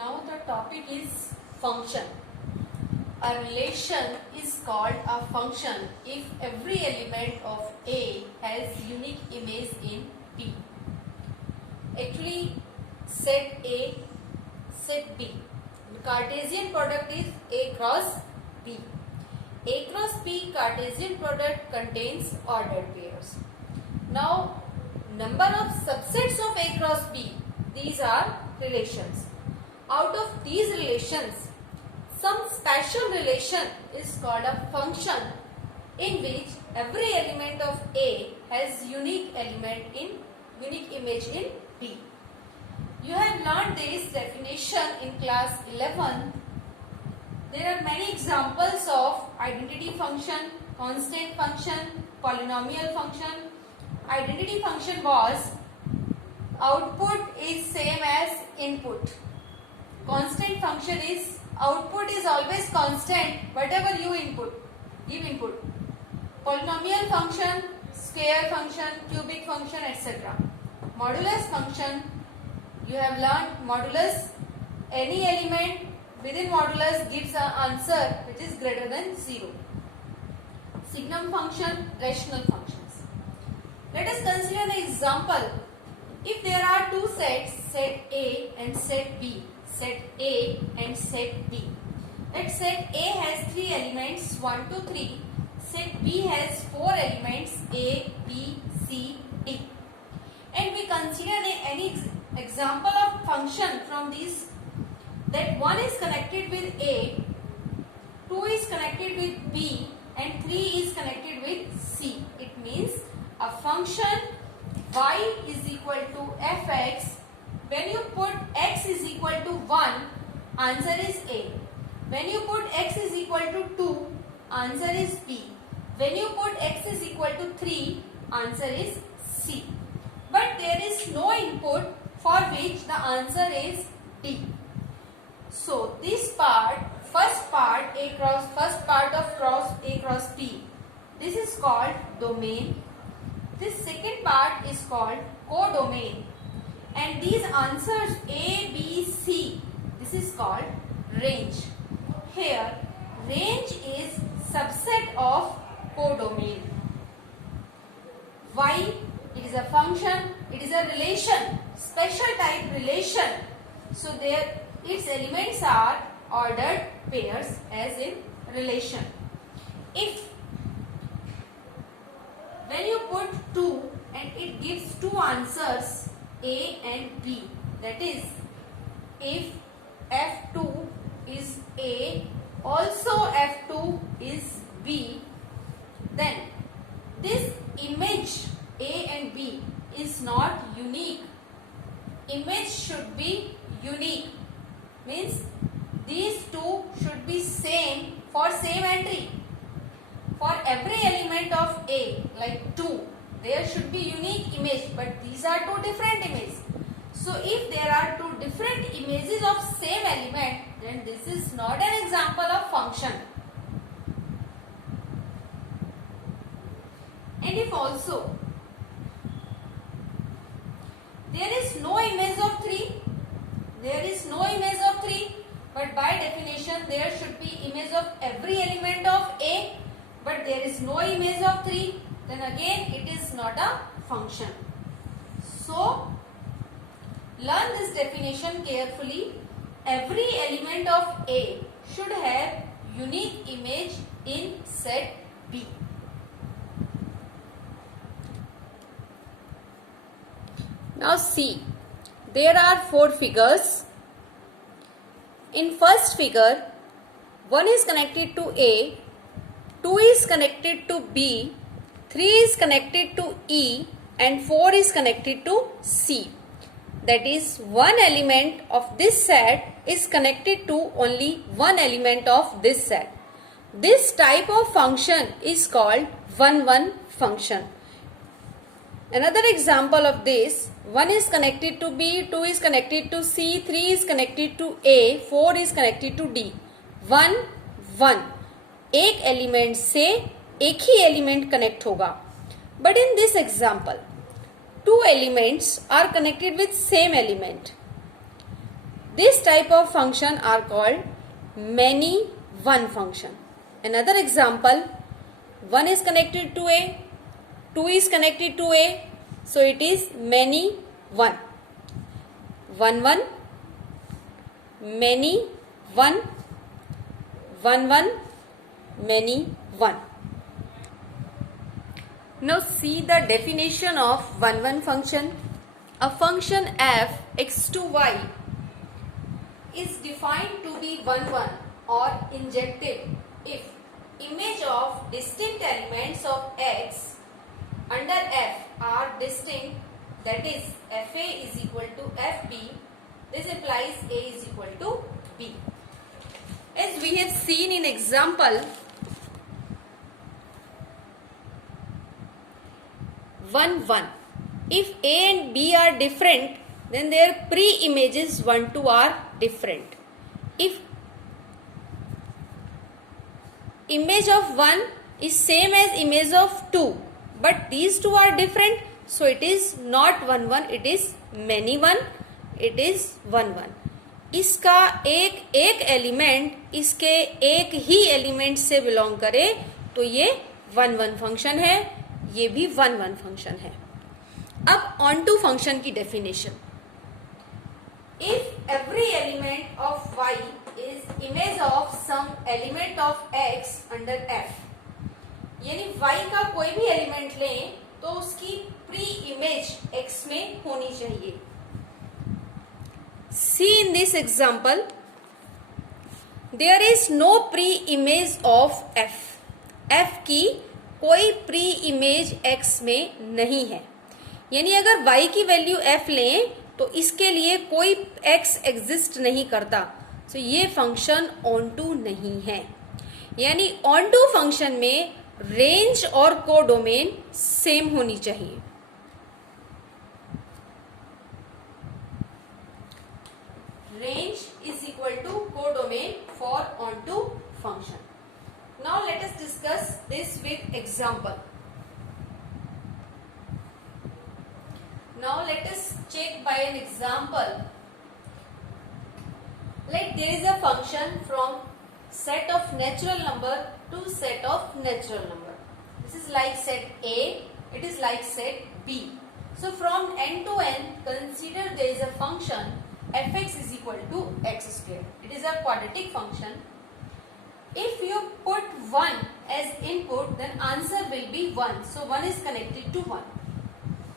Now the topic is function. A relation is called a function if every element of A has unique image in B. Actually, set A, set B. The Cartesian product is A cross B. A cross B Cartesian product contains ordered pairs. Now, number of subsets of A cross B, these are relations. Out of these relations, some special relation is called a function in which every element of A has unique image in B. You have learned this definition in class 11. There are many examples of identity function, constant function, polynomial function. Identity function was output is same as input. Constant function is output is always constant whatever you give input. Polynomial function, square function, cubic function, etc. Modulus function, you have learned modulus, any element within modulus gives an answer which is greater than 0. Signum function, rational functions. Let us consider an example. If there are two sets, set A and set B, set A and set B. Let set A has 3 elements 1 to 3. Set B has 4 elements A, B, C, D. And we consider any example of function from these, that 1 is connected with A, 2 is connected with B and 3 is connected with C. It means a function y is equal to fx. When you put x is equal to 1, answer is A. When you put x is equal to 2, answer is B. When you put x is equal to 3, answer is C. But there is no input for which the answer is D. So this part, first part of cross A cross B, this is called domain. This second part is called codomain. And these answers A, B, C, this is called range. Here, range is subset of codomain. Y, it is a function, it is a relation, special type relation. So there, its elements are ordered pairs as in relation. If when you put 2 and it gives 2 answers A and B, that is, if F2 is A, also F2 is B, then this image A and B is not unique. Image should be unique. Means these two should be same for same entry. For every element of A, like 2, there should be unique image, but these are two different images. So if there are two different images of same element, then this is not an example of function. And if also there is no image of 3, but by definition there should be image of every element of A, but there is no image of 3, then again it is not a function. So learn this definition carefully. Every element of A should have unique image in set B. Now see, there are 4 figures. In first figure, 1 is connected to A, 2 is connected to B, 3 is connected to E and 4 is connected to C. That is, one element of this set is connected to only one element of this set. This type of function is called 1-1 function. Another example of this, 1 is connected to B, 2 is connected to C, 3 is connected to A, 4 is connected to D. 1-1. एक element से एक ही element connect होगा. But in this example 2 elements are connected with same element. This type of function are called many one function. Another example, 1 is connected to A, 2 is connected to A, so it is many one. 1 1, many one, 1 1, many one. Now see the definition of 1 1 function. A function f x to y is defined to be 1 1 or injective if image of distinct elements of x under f are distinct, that is fa is equal to fb. This implies a is equal to b. As we have seen in example 1 1, if a and b are different, then their pre-images 1 2 are different. If image of 1 is same as image of 2, but these two are different, so it is not 1 1, it is many one, it is 1 1. इसका एक element इसके एक ही element से belong करे तो ये 1 1 function है, ये भी 1 1 फंक्शन है. अब ऑन टू फंक्शन की definition. If every element of y is image of some element of x under f, यानी y का कोई भी एलिमेंट लें तो उसकी प्री इमेज x में होनी चाहिए. See in this example, there is no pre-image of f. f की कोई प्री इमेज x में नहीं है. यानी अगर y की वैल्यू f लें तो इसके लिए कोई x एग्जिस्ट नहीं करता, तो ये फंक्शन ऑन टू नहीं है. यानी ऑन टू फंक्शन में रेंज और कोडोमेन सेम होनी चाहिए. Range is equal to codomain for onto function. Now let us discuss this with example. Now let us check by an example. Like there is a function from set of natural number to set of natural number. This is like set A, it is like set B. So from n to n, consider there is a function fx is equal to x square. It is a quadratic function. If you put 1 as input, then answer will be 1. So 1 is connected to 1.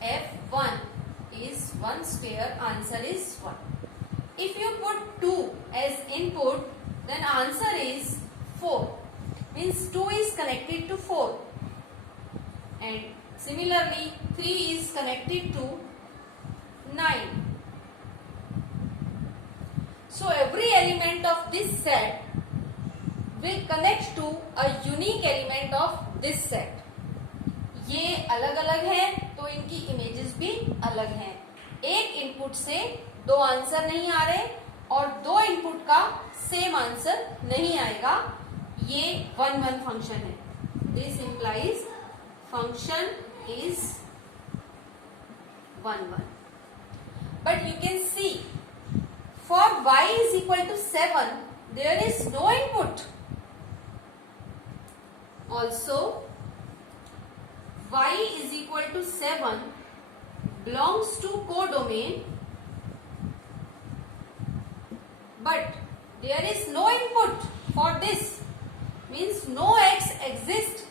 f1 is 1 square, answer is 1. If you put 2 as input, then answer is 4. Means 2 is connected to 4. And similarly 3 is connected to 9. So every element of this set will connect to a unique element of this set. ये अलग अलग है तो इनकी images भी अलग हैं. एक इनपुट से दो आंसर नहीं आ रहे और दो इनपुट का सेम आंसर नहीं आएगा. ये 1 1 फंक्शन है. This implies function is 1 1. But you can see for y is equal to 7, there is no input. Also, y is equal to 7 belongs to codomain, but there is no input for this. Means no x exists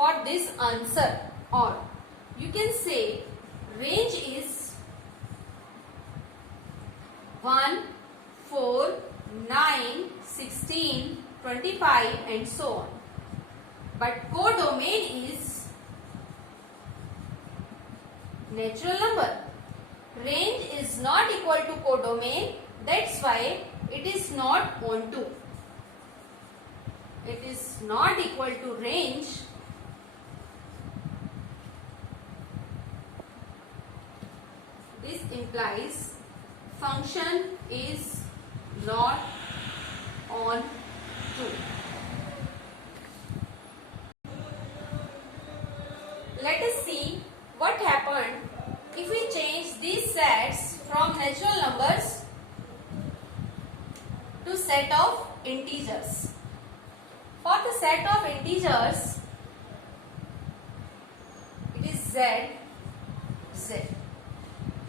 for this answer, or you can say range is 1, 4, 9, 16, 25 and so on. But codomain is natural number. Range is not equal to codomain, that's why it is not onto. It is not equal to range. This implies function is not on to. Let us see what happened if we change these sets from natural numbers set of integers. For the set of integers, it is z, z.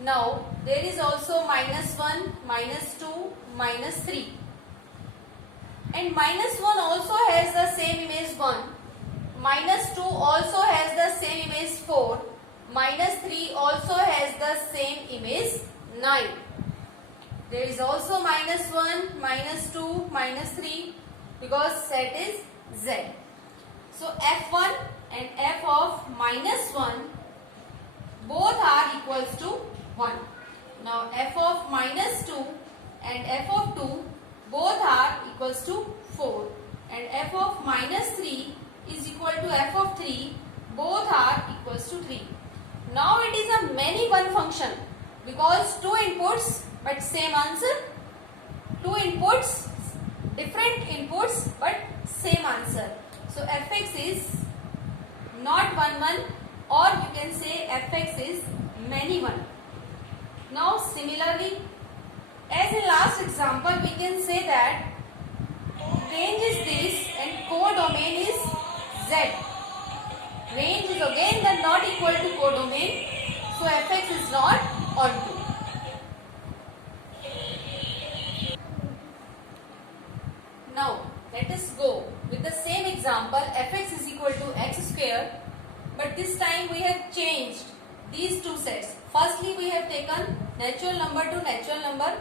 Now there is also -1, -2, -3, and -1 also has the same image 1, -2 also has the same image 4, -3 also has the same image 9. There is also -1, -2, -3 because set is z. So f1 and f of -1 both are equals to 1. Now f of -2 and f of 2 both are equals to 4, and f of -3 is equal to f of 3, both are equals to 3. Now it is a many one function because two inputs but same answer, two inputs, different inputs but same answer. So fx is not 1 1, or you can say fx is many one. Now similarly, as in last example, we can say that range is this and codomain is z. Range is again then not equal to codomain, so fx is not onto. Now let us go with the same example. Fx is equal to x square, but this time we have changed these two sets. Firstly, we have taken natural number to natural number.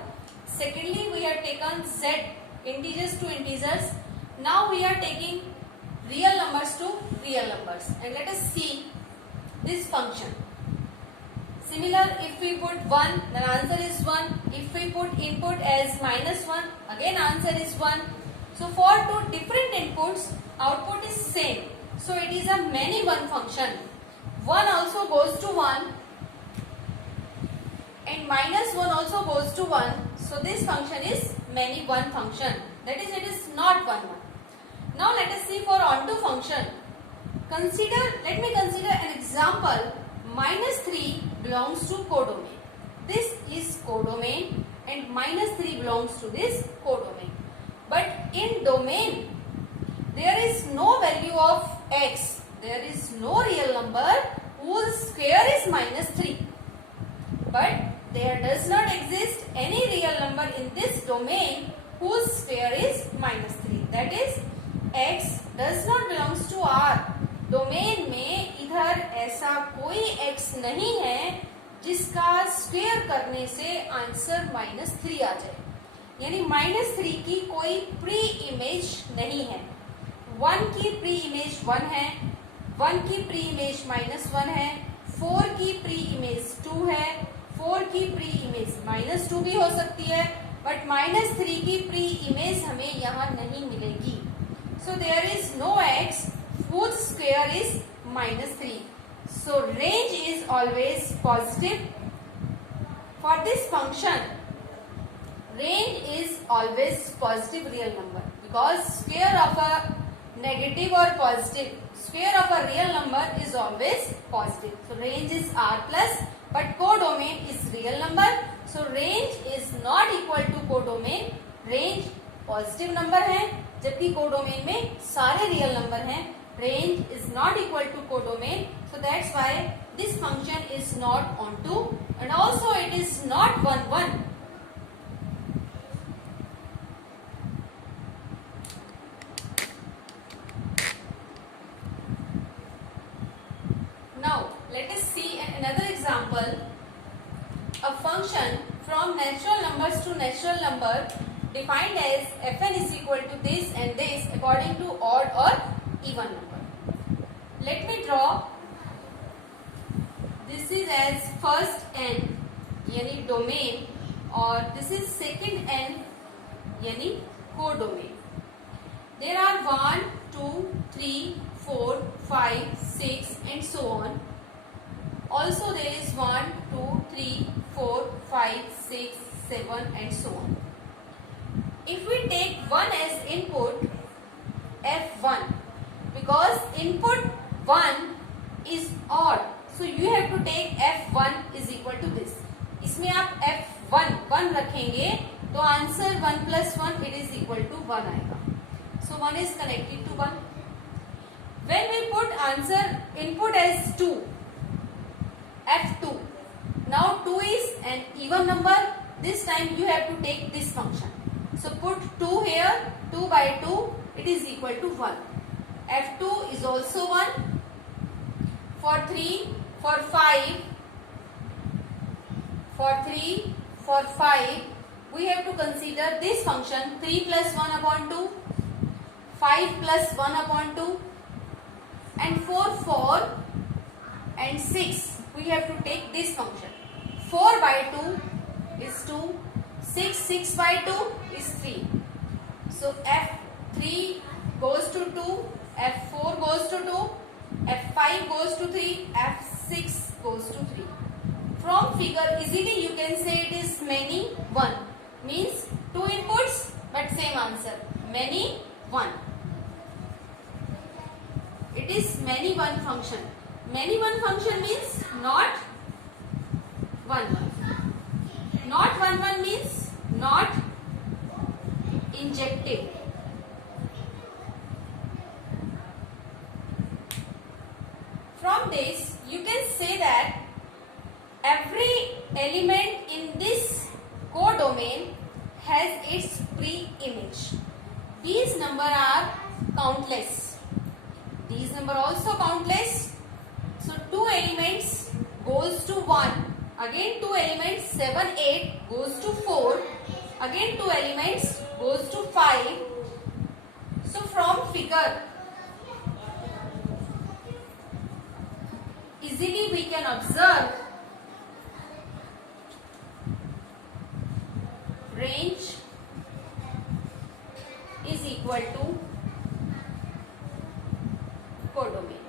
Secondly, we have taken z, integers to integers. Now we are taking real numbers to real numbers, and let us see this function. Similar, if we put 1, then answer is 1. If we put input as -1, again answer is 1. So for two different inputs, output is same. So it is a many one function. 1 also goes to 1 and -1 also goes to 1. So this function is many one function. That is, it is not 1 1. Now let us see for onto function. Let me consider an example. -3 belongs to codomain. This is codomain and -3 belongs to this codomain. But in domain, there is no value of x. There is no real number whose square is -3. But there does not exist any real number in this domain whose square is -3. That is, x does not belongs to R. Domain में इधर ऐसा कोई x नहीं है जिसका square करने से answer -3 आ जाए, यानी -3 की कोई प्री इमेज नहीं है. 1 की प्री इमेज 1 है, 1 की प्री इमेज -1 है, 4 की प्री इमेज 2 है, 4 की प्री इमेज -2 भी हो सकती है, बट -3 की प्री इमेज हमें यहाँ नहीं मिलेगी. So there is no x whose square is -3. So range is always positive. For this function, range is always positive real number because square of a negative or positive, square of a real number is always positive. So range is R plus, but codomain is real number. So range is not equal to codomain. Range positive number है, जबकि codomain में सारे real number हैं. Range is not equal to codomain, so that's why this function is not onto, and also it is not 1 1. Now let us see another example. A function from natural numbers to natural number defined as fn is equal to this and this according to odd or even number. Let me draw. This is as first n यानी domain, और this is second n यानी codomain. There are 1, 2, 3, 4, 5, 6 and so on. Also there is 1, 2, 3, 4, 5, 6, 7 and so on. If we take 1 as input, f1, because input 1 is odd, so you have to take f1 is equal to this. इसमें आप f1 1 रखेंगे तो answer 1 + 1 it is equal to 1 आएगा. So 1 is connected to 1. When we put answer input as 2, f2. Now 2 is an even number. This time you have to take this function. So put 2 here. 2 by 2 it is equal to 1. f2 is also 1. For 3, for 5, for 3, for 5 we have to consider this function 3 + 1 upon 2, 5 + 1 upon 2. And for 4 and 6 we have to take this function. 4 by 2 is 2, 6 by 2 is 3. So f3 goes to 2, f4 goes to 2, f5 goes to 3, f6 goes to 3. From figure easily you can say it is many 1, means 2 inputs but same answer, many 1. It is many 1 function. Many 1 function means not 1 1. Not 1 1 means not injective. From this you can say that every element in this codomain has its pre-image. These numbers are countless. These number also countless. So 2 elements goes to 1. Again 2 elements 7 8 goes to 4. Again 2 elements goes to 5. So from figure easily we can observe range is equal to codomain.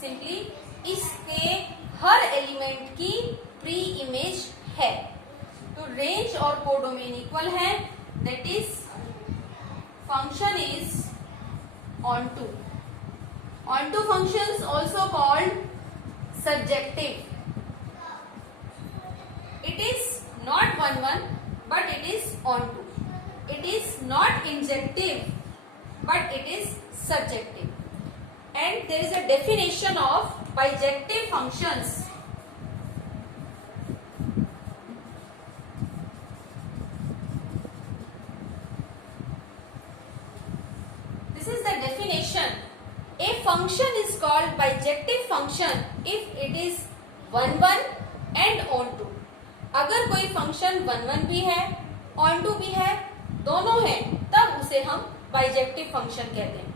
Simply इसके हर element की pre image है. तो range और codomain equal है. That is function is onto. Onto functions also called surjective. It is not 1 1 but it is onto. It is not injective but it is surjective. And there is a definition of bijective functions. This is the definition. A function is called bijective function if it is 1 1 and onto. अगर कोई function 1 1 भी है onto भी है, दोनों है, तब उसे हम bijective function कहते हैं.